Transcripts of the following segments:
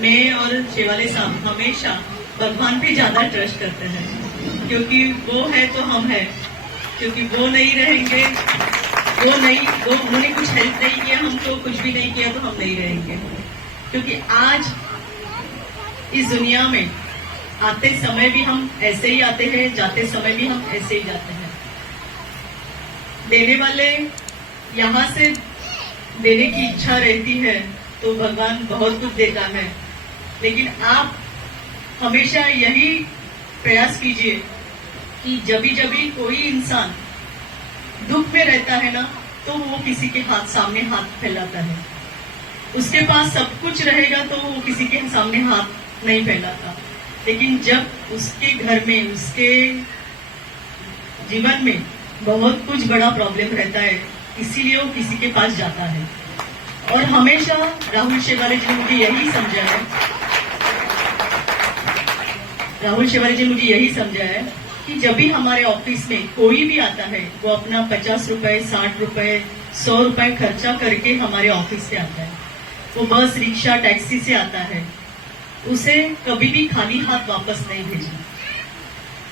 मैं और शेवाले साहब हमेशा भगवान पे ज्यादा ट्रस्ट करते हैं, क्योंकि वो है तो हम हैं। क्योंकि वो नहीं रहेंगे, वो उन्होंने कुछ हेल्प नहीं किया, हमको कुछ भी नहीं किया, तो हम नहीं रहेंगे। क्योंकि आज इस दुनिया में आते समय भी हम ऐसे ही आते हैं, जाते समय भी हम ऐसे ही जाते हैं। देने वाले यहाँ से देने की इच्छा रहती है तो भगवान बहुत कुछ देता है, लेकिन आप हमेशा यही प्रयास कीजिए कि जब भी कोई इंसान दुख में रहता है ना, तो वो किसी के सामने हाथ फैलाता है। उसके पास सब कुछ रहेगा तो वो किसी के सामने हाथ नहीं फैलाता, लेकिन जब उसके घर में, उसके जीवन में बहुत कुछ बड़ा प्रॉब्लम रहता है, इसीलिए वो किसी के पास जाता है। और हमेशा राहुल शेवाले जी ने मुझे यही समझाया, कि जब भी हमारे ऑफिस में कोई भी आता है, वो अपना 50 रुपए, 60 रुपए, 100 रुपए खर्चा करके हमारे ऑफिस से आता है। वो बस, रिक्शा, टैक्सी से आता है, उसे कभी भी खाली हाथ वापस नहीं भेजना,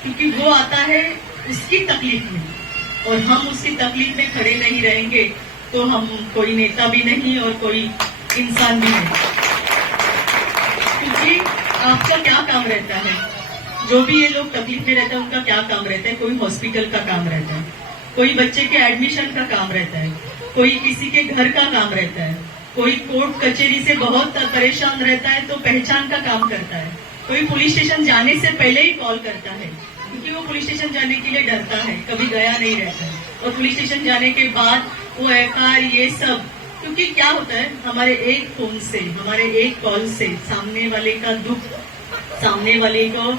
क्योंकि वो आता है उसकी तकलीफ में, और हम उसकी तकलीफ में खड़े नहीं रहेंगे तो हम कोई नेता भी नहीं और कोई इंसान भी नहीं। क्योंकि आपका क्या काम रहता है, जो भी ये लोग तकलीफ में रहते हैं उनका क्या काम रहता है? कोई हॉस्पिटल का काम रहता है, कोई बच्चे के एडमिशन का काम रहता है, कोई किसी के घर का काम रहता है, कोई कोर्ट कचहरी से बहुत परेशान रहता है तो पहचान का काम करता है, कोई पुलिस स्टेशन जाने से पहले ही कॉल करता है, क्योंकि वो पुलिस स्टेशन जाने के लिए डरता है, कभी गया नहीं रहता है। और पुलिस स्टेशन जाने के बाद वो एफआईआर, ये सब, क्योंकि क्या होता है, हमारे एक फोन से, हमारे एक कॉल से सामने वाले का दुख, सामने वाले को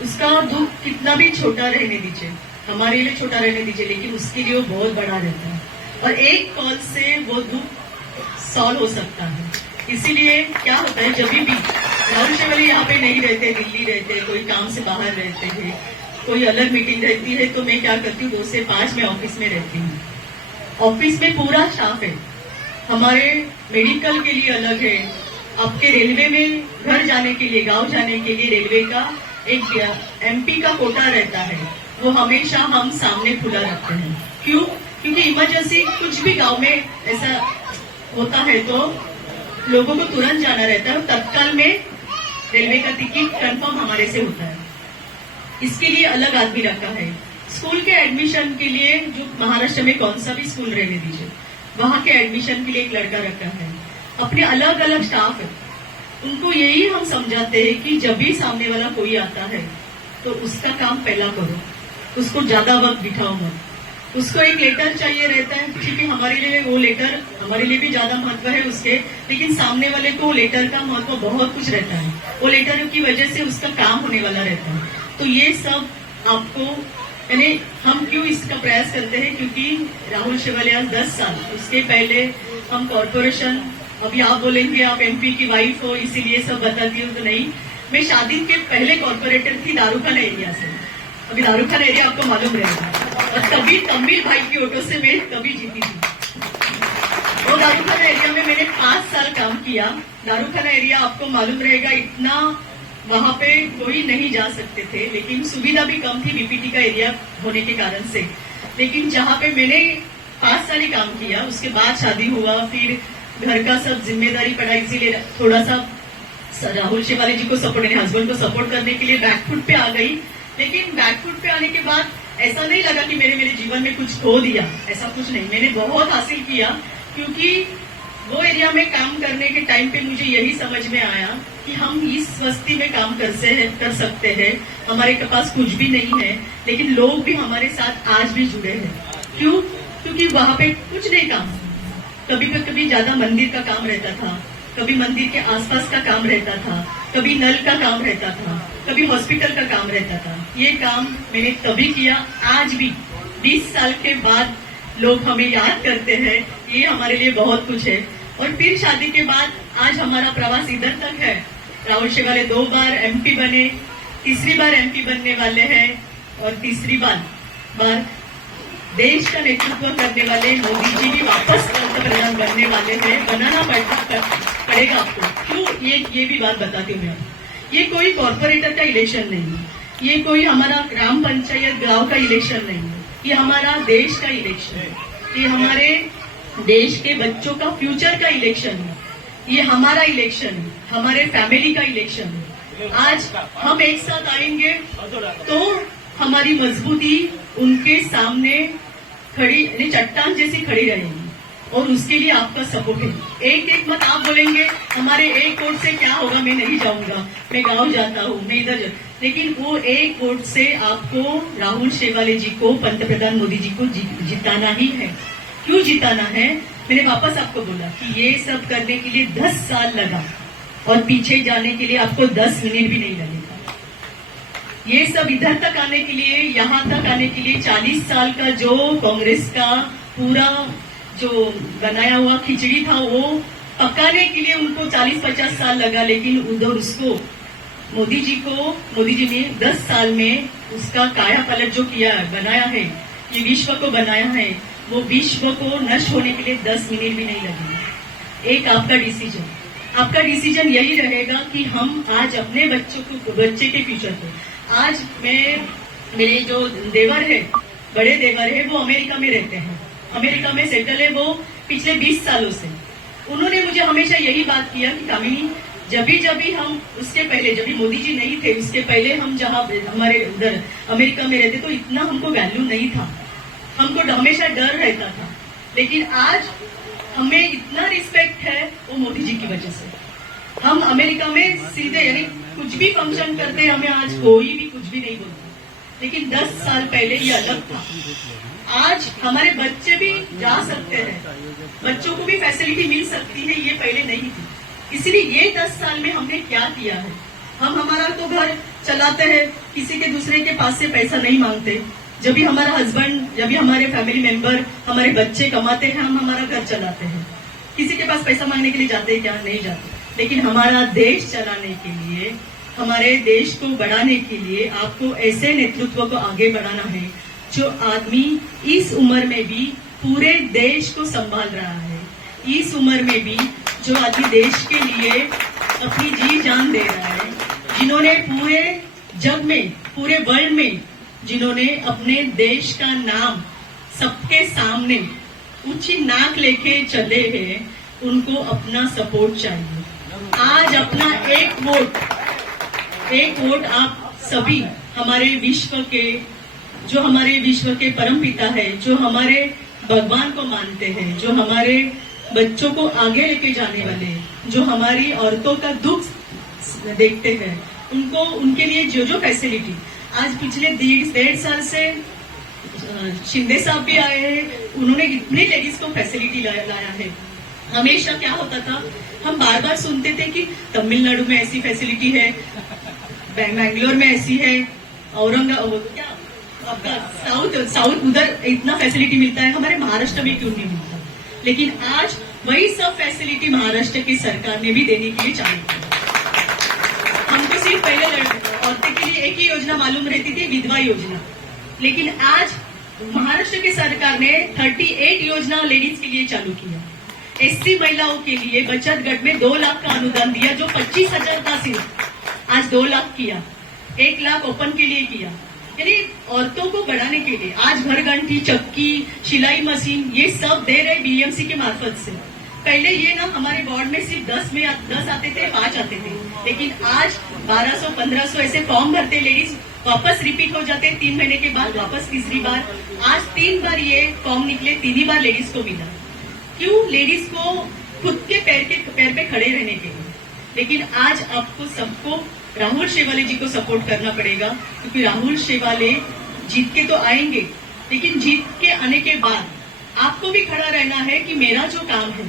उसका दुख कितना भी छोटा रहने दीजिए, हमारे लिए छोटा रहने दीजिए, लेकिन उसके लिए वो बहुत बड़ा रहता है, और एक कॉल से वो दुख सॉल्व हो सकता है। इसीलिए क्या होता है, जब भी राहुल शेवाले यहाँ पे नहीं रहते, दिल्ली रहते, कोई काम से बाहर रहते हैं, कोई अलग मीटिंग रहती है, तो मैं क्या करती हूँ, 2 से 5 में ऑफिस में रहती हूँ। ऑफिस में पूरा स्टाफ है, हमारे मेडिकल के लिए अलग है, आपके रेलवे में घर जाने के लिए, गांव जाने के लिए रेलवे का एक एमपी का कोटा रहता है, वो हमेशा हम सामने खुला रखते हैं। क्यों? क्योंकि इमरजेंसी कुछ भी गांव में ऐसा होता है तो लोगों को तुरंत जाना रहता है, तत्काल में रेलवे का टिकट कंफर्म हमारे से होता है। इसके लिए अलग आदमी रखा है। स्कूल के एडमिशन के लिए, जो महाराष्ट्र में कौन सा भी स्कूल रहने दीजिए, वहां के एडमिशन के लिए एक लड़का रखा है। अपने अलग अलग स्टाफ है, उनको यही हम समझाते हैं कि जब भी सामने वाला कोई आता है तो उसका काम पहला करो, उसको ज्यादा वक्त बिठाओ मत। उसको एक लेटर चाहिए रहता है, ठीक है, हमारे लिए वो लेटर, हमारे लिए भी ज्यादा महत्व है उसके, लेकिन सामने वाले को लेटर का महत्व बहुत कुछ रहता है, वो लेटर की वजह से उसका काम होने वाला रहता है। तो ये सब आपको, यानी हम क्यों इसका प्रयास करते हैं, क्योंकि राहुल शेवाले आज 10 साल, उसके पहले हम कॉर्पोरेशन, अभी आप बोलेंगे आप एमपी की वाइफ हो इसीलिए सब बताती हूँ, तो नहीं, मैं शादी के पहले कॉर्पोरेटर थी दारूखाना एरिया से। अभी दारूखाना एरिया आपको मालूम रहेगा, और तभी तमिल भाई की ऑटो से मैं तभी जीती थी। वो दारूखाना एरिया में मैंने 5 साल काम किया। दारूखाना एरिया आपको मालूम रहेगा, इतना वहां पे कोई नहीं जा सकते थे, लेकिन सुविधा भी कम थी बीपीटी का एरिया होने के कारण से। लेकिन जहां पे मैंने 5 साल ही काम किया, उसके बाद शादी हुआ, फिर घर का सब जिम्मेदारी पड़ा, इसीलिए थोड़ा सा राहुल शेवाले जी को सपोर्ट, यानी हस्बैंड को सपोर्ट करने के लिए बैकफुट पे आ गई। लेकिन बैकफुट पे आने के बाद ऐसा नहीं लगा कि मेरे जीवन में कुछ खो दिया, ऐसा कुछ नहीं, मैंने बहुत हासिल किया। क्योंकि वो एरिया में काम करने के टाइम पे मुझे यही समझ में आया कि हम इस बस्ती में काम कर सकते हैं, हमारे पास कुछ भी नहीं है, लेकिन लोग भी हमारे साथ आज भी जुड़े हैं। क्यों? क्योंकि वहां पे कुछ नहीं काम, कभी ज्यादा मंदिर का काम रहता था, कभी मंदिर के आसपास का काम रहता था, कभी नल का काम रहता था, कभी हॉस्पिटल का काम रहता था। ये काम मैंने तभी किया। आज भी 20 साल के बाद लोग हमें याद करते हैं, ये हमारे लिए बहुत कुछ है। और फिर शादी के बाद आज हमारा प्रवास इधर तक है। राहुल शेवाले 2 बार एमपी बने, तीसरी बार एमपी बनने वाले हैं, और तीसरी बार देश का नेतृत्व करने वाले मोदी जी भी वापस पंतप्रधान बनने वाले हैं। बनाना पड़ता पड़ेगा आपको। क्यों, ये भी बात बताती हूँ मैं। ये कोई कॉर्पोरेटर का इलेक्शन नहीं है, ये कोई हमारा ग्राम पंचायत गांव का इलेक्शन नहीं है, ये हमारा देश का इलेक्शन है, ये हमारे देश के बच्चों का फ्यूचर का इलेक्शन है, ये हमारा इलेक्शन है, हमारे फैमिली का इलेक्शन है। आज हम एक साथ आएंगे तो हमारी मजबूती उनके सामने खड़ी, चट्टान जैसी खड़ी रहेगी, और उसके लिए आपका सपोर्ट है। एक एक मत आप बोलेंगे हमारे एक वोट से क्या होगा, मैं नहीं जाऊंगा, मैं गांव जाता हूँ, मैं इधर, लेकिन वो एक वोट से आपको राहुल शेवाले जी को, पंतप्रधान मोदी जी को जिताना ही है। क्यों जिताना है? मैंने वापस आपको बोला कि ये सब करने के लिए 10 साल लगा, और पीछे जाने के लिए आपको 10 मिनट भी नहीं लगेगा। ये सब इधर तक आने के लिए, यहाँ तक आने के लिए 40 साल का जो कांग्रेस का पूरा जो बनाया हुआ खिचड़ी था, वो पकाने के लिए उनको 40-50 साल लगा, लेकिन उधर उसको मोदी जी ने 10 साल में उसका काया पलट जो किया है, बनाया है, ये विश्व को बनाया है, वो विश्व को नष्ट होने के लिए 10 मिनट भी नहीं लगेंगे। एक आपका डिसीजन यही रहेगा कि हम आज अपने बच्चे के फ्यूचर को, आज मेरे जो देवर है, बड़े देवर है, वो अमेरिका में रहते हैं, अमेरिका में सेटल है वो पिछले 20 सालों से। उन्होंने मुझे हमेशा यही बात किया कि कामिनी, जब भी हम, उसके पहले जब भी मोदी जी नहीं थे, उसके पहले हम जहाँ हमारे उधर अमेरिका में रहते, तो इतना हमको वैल्यू नहीं था, हमको हमेशा डर रहता था, लेकिन आज हमें इतना रिस्पेक्ट है वो मोदी जी की वजह से। हम अमेरिका में सीधे, यानी कुछ भी फंक्शन करते हैं, हमें आज कोई भी कुछ भी नहीं बोलता, लेकिन 10 साल पहले ये अलग था। आज हमारे बच्चे भी जा सकते हैं, बच्चों को भी फैसिलिटी मिल सकती है, ये पहले नहीं थी। इसलिए ये 10 साल में हमने क्या किया है, हम हमारा तो घर चलाते हैं, किसी के दूसरे के पास से पैसा नहीं मांगते। जब भी हमारा हस्बैंड, जब भी हमारे फैमिली मेंबर, हमारे बच्चे कमाते हैं, हम हमारा घर चलाते हैं, किसी के पास पैसा मांगने के लिए जाते हैं क्या? नहीं जाते। लेकिन हमारा देश चलाने के लिए, हमारे देश को बढ़ाने के लिए आपको ऐसे नेतृत्व को आगे बढ़ाना है जो आदमी इस उम्र में भी पूरे देश को संभाल रहा है, इस उम्र में भी जो आदमी देश के लिए अपनी जी जान दे रहा है, जिन्होंने पूरे जग में, पूरे वर्ल्ड में, जिन्होंने अपने देश का नाम सबके सामने ऊंची नाक लेके चले हैं, उनको अपना सपोर्ट चाहिए। आज अपना एक वोट आप सभी हमारे विश्व के परमपिता है, जो हमारे भगवान को मानते हैं, जो हमारे बच्चों को आगे लेके जाने वाले, जो हमारी औरतों का दुख देखते हैं, उनको, उनके लिए जो फैसिलिटी आज पिछले 1.5 साल से शिंदे साहब भी आए हैं, उन्होंने इतनी लेडीज को फैसिलिटी लाया है। हमेशा क्या होता था, हम बार बार सुनते थे कि तमिलनाडु में ऐसी फैसिलिटी है, बैंगलोर में ऐसी है, औरंगाबाद, आपका साउथ उधर इतना फैसिलिटी मिलता है, हमारे महाराष्ट्र में क्यों नहीं मिलता? लेकिन आज वही सब फैसिलिटी महाराष्ट्र की सरकार ने भी देने के लिए चालू किया। हमको सिर्फ पहले औरतें के लिए एक ही योजना मालूम रहती थी, विधवा योजना, लेकिन आज महाराष्ट्र की सरकार ने 38 योजना लेडीज के लिए चालू किया। एससी महिलाओं के लिए बचत गट में 2 लाख का अनुदान दिया, जो 25,000 था सिर्फ, आज 2 लाख किया, 1 लाख ओपन के लिए किया, यानी औरतों को बढ़ाने के लिए। आज घर घंटी, चक्की, सिलाई मशीन, ये सब दे रहे बीएमसी के मार्फत से। पहले ये ना हमारे वार्ड में सिर्फ 10 आते थे, 5 आते थे, लेकिन आज 1200-1500 ऐसे फॉर्म भरते लेडीज, वापस रिपीट हो जाते 3 महीने के बाद, वापस तीसरी बार। आज 3 बार ये फॉर्म निकले, 3 ही बार लेडीज को मिला। क्यों? लेडीज को खुद के पैर पे खड़े रहने के लिए। लेकिन आज आपको सबको राहुल शेवाले जी को सपोर्ट करना पड़ेगा, क्योंकि राहुल शेवाले जीत के तो आएंगे, लेकिन जीत के आने के बाद आपको भी खड़ा रहना है कि मेरा जो काम है,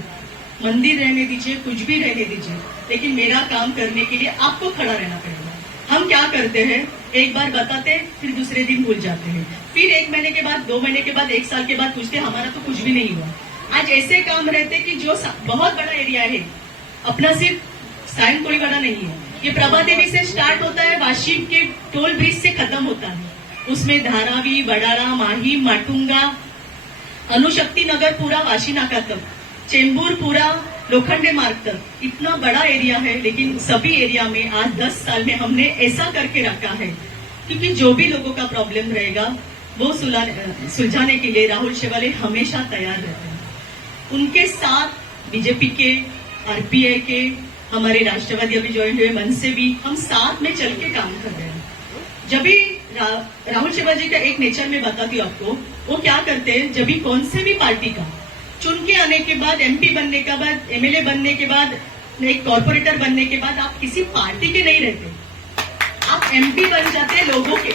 मंदिर रहने दीजिए, कुछ भी रहने दीजिए, लेकिन मेरा काम करने के लिए आपको खड़ा रहना पड़ेगा। हम क्या करते हैं, एक बार बताते, फिर दूसरे दिन भूल जाते हैं, फिर 1 महीने के बाद, 2 महीने के बाद, 1 साल के बाद पूछते हमारा तो कुछ भी नहीं हुआ। आज ऐसे काम रहते कि जो बहुत बड़ा एरिया है अपना, सिर्फ साइन कोई बड़ा नहीं है, ये प्रभा देवी से स्टार्ट होता है, वाशिम के टोल ब्रिज से खत्म होता है, उसमें धारावी, वडारा, माही, माटुंगा, अनुशक्ति नगर पूरा वाशी नाका तक, चेंबूर पूरा लोखंडे मार्ग तक इतना बड़ा एरिया है, लेकिन सभी एरिया में आज 10 साल में हमने ऐसा करके रखा है क्योंकि जो भी लोगों का प्रॉब्लम रहेगा वो सुलझाने के लिए राहुल शेवाले हमेशा तैयार रहते हैं। उनके साथ बीजेपी के, आरपीआई के, हमारे राष्ट्रवादी अभी ज्वाइन हुए मन से भी हम साथ में चल के काम कर रहे हैं। जब भी राहुल शेवाजी का एक नेचर में बताती हूँ आपको, वो क्या करते हैं, जब भी कौन से भी पार्टी का चुन के आने के बाद, एमपी बनने के बाद, एमएलए बनने के बाद, एक कॉर्पोरेटर बनने के बाद आप किसी पार्टी के नहीं रहते। आप एमपी बन जाते हैं लोगों के,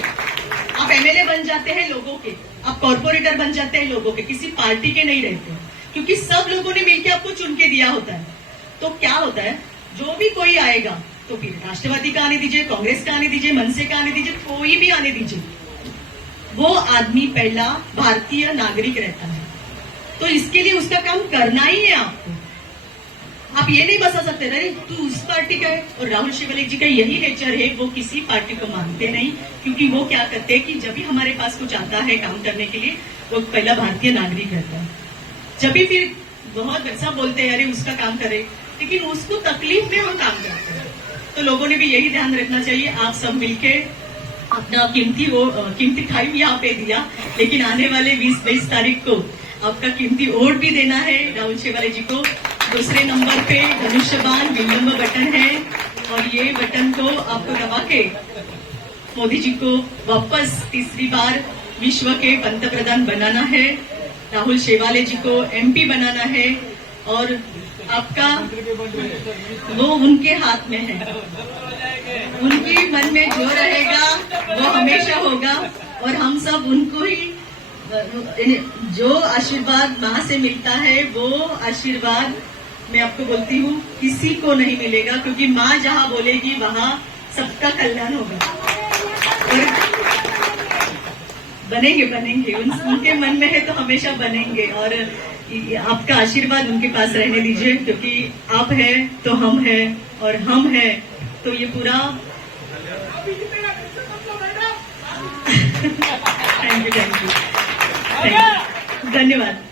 आप एमएलए बन जाते हैं लोगों के, आप कॉर्पोरेटर बन जाते हैं लोगों के, किसी पार्टी के नहीं रहते, क्योंकि सब लोगों ने मिलकर आपको चुन के दिया होता है। तो क्या होता है, जो भी कोई आएगा तो फिर राष्ट्रवादी का आने दीजिए, कांग्रेस का आने दीजिए, मनसे का आने दीजिए, कोई भी आने दीजिए, वो आदमी पहला भारतीय नागरिक रहता है। तो इसके लिए उसका काम करना ही है आपको। आप ये नहीं बता सकते अरे तू उस पार्टी का है। और राहुल शेवाले जी का यही नेचर है, वो किसी पार्टी को मानते नहीं, क्योंकि वो क्या करते हैं कि जब भी हमारे पास कुछ आता है काम करने के लिए, वो पहला भारतीय नागरिक रहता है। जब भी फिर बहुत वैसा बोलते हैं अरे उसका काम करे, लेकिन उसको तकलीफ में वो काम करते हैं। तो लोगों ने भी यही ध्यान रखना चाहिए, आप सब मिलके अपना कीमती टाइम यहाँ पे दिया, लेकिन आने वाले 20-22 तारीख को आपका कीमती वोट भी देना है राहुल शेवाले जी को। दूसरे नंबर पे धनुष्यबाण विलंब बटन है, और ये बटन को आपको दबा के मोदी जी को वापस तीसरी बार विश्व के पंतप्रधान बनाना है, राहुल शेवाले जी को एमपी बनाना है, और आपका वो उनके हाथ में है। उनके मन में जो रहेगा वो हमेशा होगा, और हम सब उनको ही जो आशीर्वाद माँ से मिलता है वो आशीर्वाद मैं आपको बोलती हूँ किसी को नहीं मिलेगा, क्योंकि माँ जहाँ बोलेगी वहाँ सबका कल्याण होगा। और बनेंगे उनके मन में है तो हमेशा बनेंगे, और आपका आशीर्वाद उनके पास रहने दीजिए, क्योंकि आप हैं तो हम हैं, और हम हैं तो ये पूरा थैंक यू धन्यवाद।